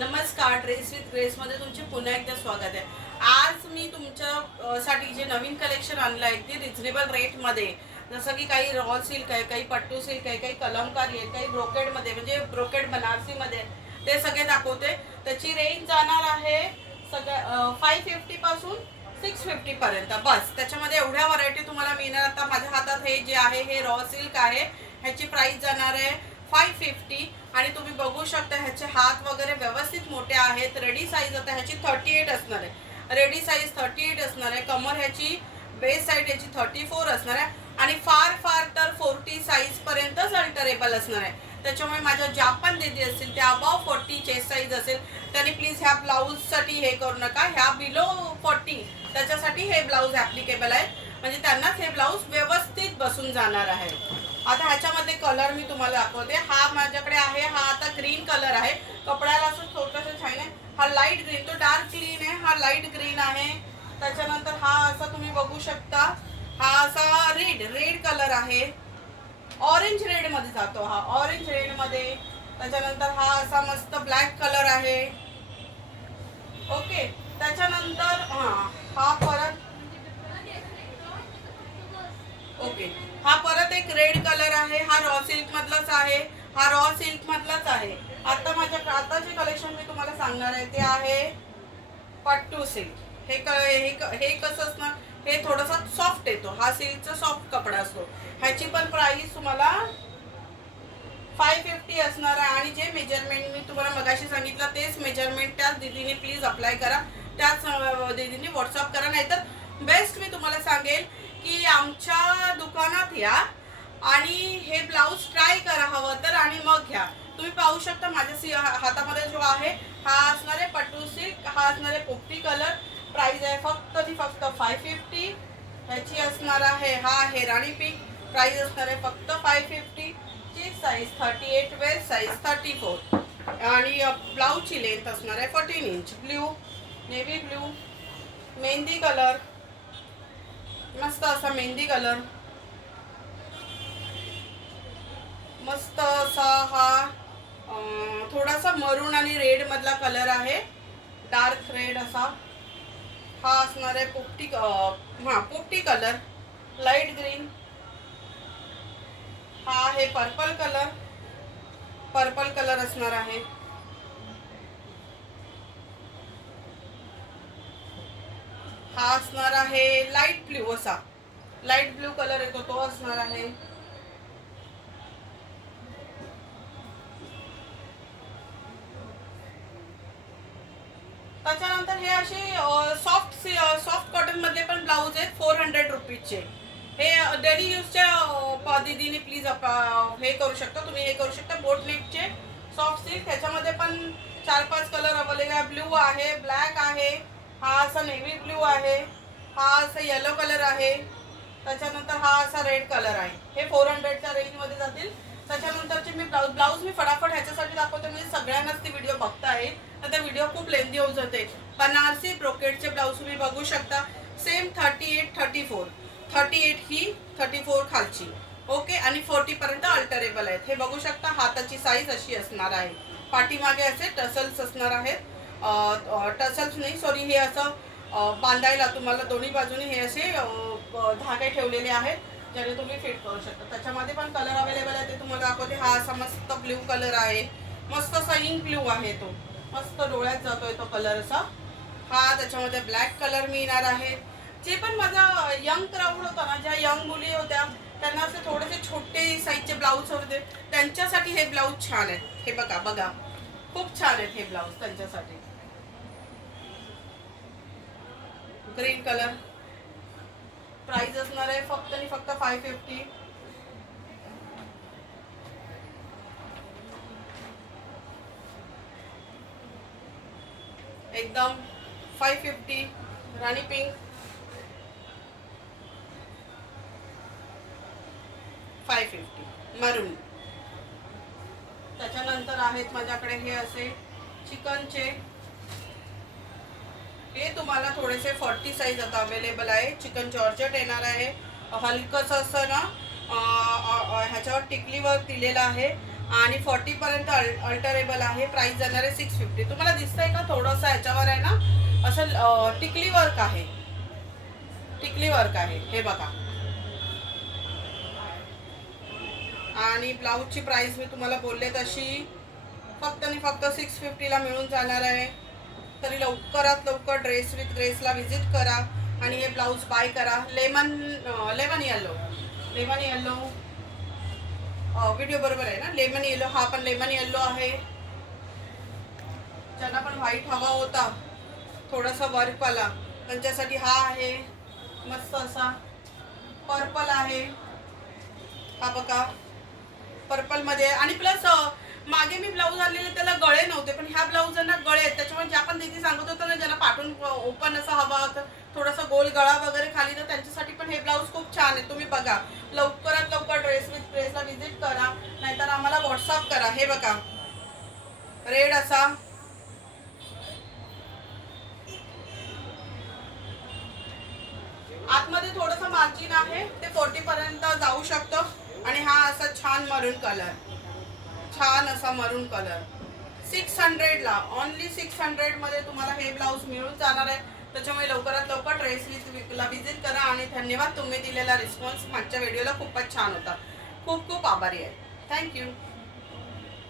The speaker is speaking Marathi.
नमस्कार, ड्रेस विथ ग्रेसमध्ये तुमचे पुन्हा एकदा स्वागत आहे. आज मी तुमच्यासाठी जे नवीन कलेक्शन आणलं आहे ते रिझनेबल रेटमध्ये, जसं की काही रॉ सिल्क आहे, काही पट्टू सिल्क आहे, काही कलमकारी आहे, काही ब्रोकेडमध्ये म्हणजे ब्रोकेड बनारसीमध्ये, ते सगळे दाखवते. त्याची रेंज जाणार आहे सगळ्या 550 650 बस. त्याच्यामध्ये एवढ्या व्हरायटी तुम्हाला मिळणार. आता माझ्या हातात हे जे आहे हे रॉ सिल्क आहे. ह्याची प्राइस जाणार आहे 550 आणि तुम्ही बघू शकता ह्याचे हात वगैरे व्यवस्थित मोठे आहेत. रेडी साईज आता ह्याची 38 असणार आहे. रेडी साईज 38 असणार आहे. कमर ह्याची बेस साईड याची 34 असणार आहे आणि फार फार तर 40 साईज पर्यंतच अल्टरेबल असणार आहे. त्याच्यामुळे माझ्या ज्या पण दीदी असतील त्या अबाव 40 चेस्ट साईज असेल त्यांनी प्लीज ह्या ब्लाऊजसाठी हे करू नका. ह्या बिलो 40 त्याच्यासाठी हे ब्लाऊज ॲप्लिकेबल आहे, म्हणजे त्यांनाच हे ब्लाऊज व्यवस्थित बसून जाणार आहे. आता ह्याच्यामध्ये कलर मी तुम्हाला दाखवते. हा माझ्याकडे आहे, हा आता ग्रीन कलर आहे. कपड्याला असं छोटंसं छान आहे. हा लाईट ग्रीन, तो डार्क ग्रीन आहे, हा लाईट ग्रीन आहे. त्याच्यानंतर हा असा तुम्ही बघू शकता, हा असा रेड कलर आहे. ऑरेंज रेड मध्ये जातो हा, ऑरेंज रेड मध्ये. त्याच्यानंतर हा असा मस्त ब्लॅक कलर आहे. ओके, त्याच्यानंतर हा परत ओके, हा परत एक रेड कलर आहे. हा रॉ सिल्क मधलाच आहे, हा रॉ सिल्क मधलाच आहे. आता जे कलेक्शन मी तुम्हाला सांगणार आहे ते आहे पट्टू सिल्क. हे कसं असणार, हे थोडंसं सॉफ्ट येतो. हा सिल्कचा सॉफ्ट कपडा असतो. ह्याची पण प्राइस तुम्हाला 550 असणार आहे. आणि जे मेजरमेंट मी तुम्हाला मगाशी सांगितलं तेच मेजरमेंट त्याच दीदीने प्लीज अप्लाय करा, त्याच दीदीने व्हॉट्सअप करा. नाहीतर बेस्ट मी तुम्हाला सांगेल की आमच्या दुकानात या आणि हे ब्लाऊज ट्राय करा हवं तर, आणि मग घ्या. तुम्ही पाहू शकता माझ्या हातामध्ये जो आहे हा असणार आहे पट्टू सिल्क, हा असणार आहे पोपटी कलर. प्राइस आहे फक्त 550. ह्याची असणार आहे, हा आहे राणी पिंक. प्राइस असणार आहे फक्त 550. चेस्ट साईज 38, वेस्ट साईज 34 आणि ब्लाऊजची लेंथ असणार आहे 14 inch. Blue, navy blue, mehndi colour, मस्त असा मेहंदी कलर, मस्त असा हा थोडासा मरून आणि रेड मधला कलर आहे, डार्क रेड असा. हा असणार आहे पोपटी कलर, लाईट ग्रीन. हा आहे पर्पल कलर असणार आहे. हा असणार आहे लाईट ब्ल्यू, असा लाईट ब्ल्यू कलर येतो तो असणार आहे. त्याच्यानंतर हे असे सॉफ्ट कॉटन मधले पण ब्लाऊज आहेत 400 रुपीजचे. हे डेली यूजच्या दीदीने प्लीज हे करू शकता, तुम्ही हे करू शकता. बोट नेकचे सॉफ्ट सिल्क, त्याच्यामध्ये पण 4-5 कलर अवेलेबल आहे. ब्ल्यू आहे, ब्लॅक आहे, हा असा नेव्ही ब्ल्यू आहे, हा असा येलो कलर आहे. त्याच्यानंतर हा असा रेड कलर आहे. हे 400च्या रेंजमध्ये जातील. त्याच्यानंतरचे मी ब्लाऊज मी फटाफट ह्याच्यासाठी दाखवते म्हणजे सगळ्यांनाच ती व्हिडिओ बघता येईल. आता व्हिडिओ खूप लेंदी होऊन जाते. बनारसी ब्रोकेडचे ब्लाऊज तुम्ही बघू शकता. सेम 38 ही 34 खालची. ओके, आणि 40 पर्यंत अल्टरेबल आहेत. हे बघू शकता. हाताची साईज अशी असणार आहे. पाठीमागे असे टसल्स असणार आहेत. टसल्स नाही, सॉरी, हे असं बांधायला तुम्हाला दोन्ही बाजूने हे असे धागे ठेवलेले आहेत, ज्याने तुम्ही फिट करू शकता. त्याच्यामध्ये पण कलर अवेलेबल आहे, ते तुम्हाला दाखवते. हा असा मस्त ब्ल्यू कलर आहे, मस्त असा इंक ब्ल्यू आहे. तो मस्त डोळ्यात जातोय तो कलर असा. हा त्याच्यामध्ये ब्लॅक कलर मिळणार आहे. जे पण माझा यंग क्राऊड होता ना, ज्या यंग मुली होत्या त्यांना असे थोडेसे छोटे साईजचे ब्लाऊज होते, त्यांच्यासाठी हे ब्लाऊज छान आहेत. हे बघा खूप छान आहेत हे ब्लाऊज त्यांच्यासाठी. ग्रीन कलर, प्राइस असणार आहे फक्त आणि फक्त 550. एकदम 550. राणी पिंक 550. मरून. त्याच्यानंतर आहेत माझ्याकडे हे असे चिकनचे. हे तुम्हाला थोडेसे 40 साईज आता अवेलेबल आहे. चिकन जॉर्जेट येणार आहे. हलकंसं असं ना ह्याच्यावर टिकलीवर दिलेलं आहे. आणि 40 पर्यंत अल्टरेबल आहे. प्राइस जाणार आहे 650. तुम्हाला दिसतंय का थोडंसं ह्याच्यावर आहे ना असं टिकली वर्क आहे, टिकली वर्क आहे हे बघा. आणि ब्लाऊजची प्राइस मी तुम्हाला बोलले तशी फक्त आणि फक्त 650ला मिळून जाणार आहे. तरी लवकरात लवकर ड्रेस विथ ग्रेसला व्हिजिट करा आणि हे ब्लाऊज बाय करा. Lemon yellow, lemon yellow video बरोबर आहे ना. लेमन येलो, हा पण लेमन येलो आहे. ज्यांना पण व्हाईट हवा होता थोडासा वर्कवाला त्यांच्यासाठी हा आहे. मस्त असा पर्पल आहे, हा बघा पर्पल मध्ये. आणि प्लस मागे मी ब्लाऊज आणलेले त्याला गळे नव्हते, पण ह्या ब्लाऊजांना गळे आहेत. त्याच्यामुळे ज्या पण दीदी सांगत होतं ना ज्यांना पाठून ओपन असा हवा होता थोडासा गोल गळा वगैरे खाली, तर त्यांच्यासाठी पण हे ब्लाऊज खूप छान आहे. तुम्ही बघा लवकरात लवकर ड्रेस विथ ड्रेसला व्हिजिट करा, नाहीतर आम्हाला व्हॉट्सअप करा. हे बघा रेड असा आतमध्ये थोडंसं मार्जिन आहे, ते 40 पर्यंत जाऊ शकतं. आणि हा असा छान मरून कलर, छान असा मरून कलर 600ला, ओनली 600 मध्ये तुम्हाला हे ब्लाऊज मिळून जाणार आहे. त्याच्यामुळे लवकरात लवकर ड्रेसला व्हिजिट करा. आणि धन्यवाद, तुम्ही दिलेला रिस्पॉन्स मागच्या व्हिडिओला खूपच छान होता. खूप खूप आभारी आहे. थँक्यू.